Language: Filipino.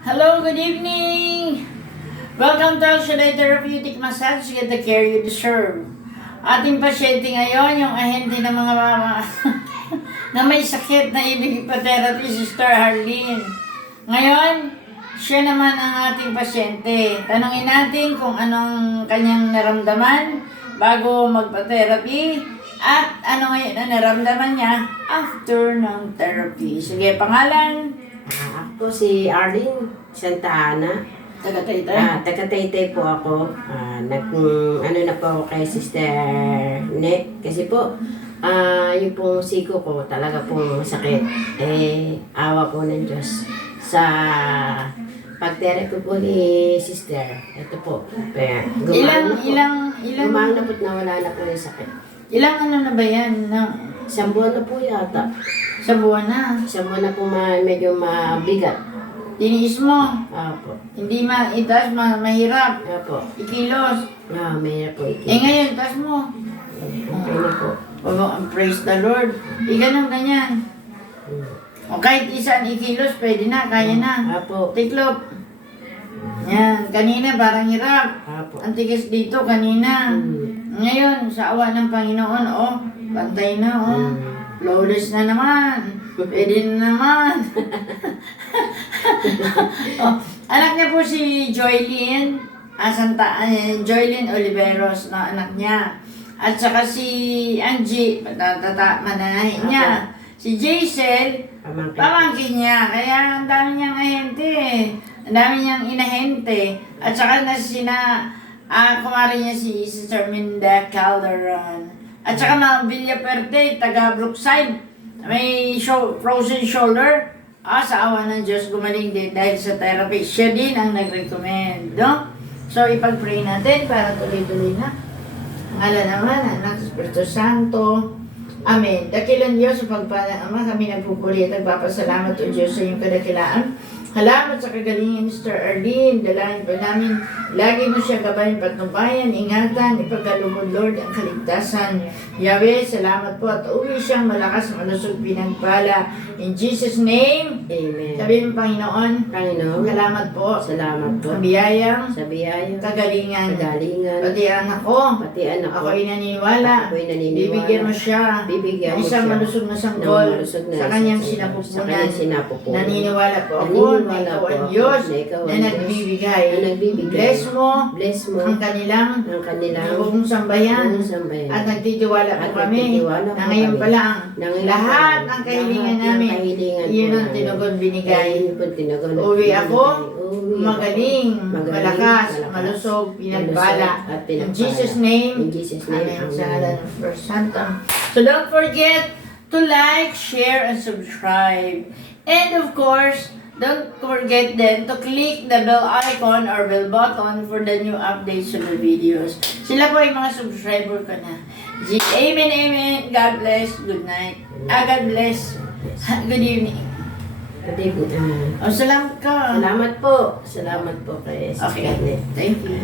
Hello, good evening! Welcome to El Shaddai Therapeutic Massage. Get the care you deserve. Ating pasyente ngayon, yung ahente ng mga mama na may sakit na ibig ipa-therapy, Sister Harleen. Ngayon, siya naman ang ating pasyente. Tanungin natin kung anong kanyang naramdaman bago magpa-therapy at ano ngayon ang naramdaman niya after ng therapy. Sige, pangalan? Ako si Arlene Santa Ana. Taga-Taytay? Taga-Taytay po ako. Ano na po ako kay Sister Net. Kasi po, yung pong siko ko talaga pong masakit. Awa po ng Diyos. Sa pag-therapy po ni Sister, ito po. Gumang na po't nawala na po yung sakit. Ilang ano na ba yan? Isang buwan na po yata. Sa buwan na. Isang buwan na po medyo mabigat. Tiniis mo. Apo. Hindi itaas, mahirap. Apo. Ikilos. Mayroon po Ngayon, taas mo. Okay na po. Praise the Lord. Ganun, ganyan. O kahit isang ikilos, pwede na, kaya na. Apo. Tiklop. Yan, kanina parang hirap. Apo. Ang tigas dito kanina. Ngayon, sa awa ng Panginoon, pantay na, flawless na naman. Pwede na naman. Anak niya po si Joylyn, Joylyn Oliveros na anak niya. At saka si Angie, mananahin niya. Si Jaisel, pamangkin niya. Kaya ang dami niyang ahente. Ang dami niyang inahente. At saka na kumari niya si Sister Minda Calderon. At saka mga Villaperte, taga Brookside. May frozen shoulder. Sa awa ng Diyos, gumaling din dahil sa therapy. Siya din ang nag-recommend. No? So, ipag-pray natin para tuloy-tuloy na. Ang ala naman, Anak, Espiritu Santo. Amen. Dakilan Diyos sa pagpala, Ama, kami nagpupuli at nagpapasalamat o Diyos sa iyong kadakilaan. Salamat sa kagalingan ni Sister Arlene. Dalahin pa namin. Lagi mo siya gabayan, patnubayan, ingatan, ipagkalugod, Lord, ang kaligtasan. Yahweh, salamat po at uwi siyang malakas, malusog, pinagpala. In Jesus' name, Amen. sabihin ng Panginoon, salamat po. Salamat po. Sa biyayang, kagalingan. Pati anak ko. Ako'y naniniwala. Bibigyan mo siya. ng isang malusog na sanggol sa kanyang sinapupunan. Naniniwala po ako na ikaw ang Diyos na nagbibigay. Bless mo ang kanilang buong sambayan. At nagtitiwala po kami na ngayon pa lang lahat ng kahilingan namin, iyon ang tinugon binigay. Uwi ako, magaling, malakas, malusog, pinagpala. In Jesus' name, Amen. Sa ngalan ng First Santa. So don't forget to like, share, and subscribe. And of course, don't forget then to click the bell icon or bell button for the new updates on the videos. Sila po ay mga subscriber ko na. Amen, amen. God bless. Good night. God bless. Good evening. Salamat ka. Salamat po kay Sister Okay. Net. Thank you.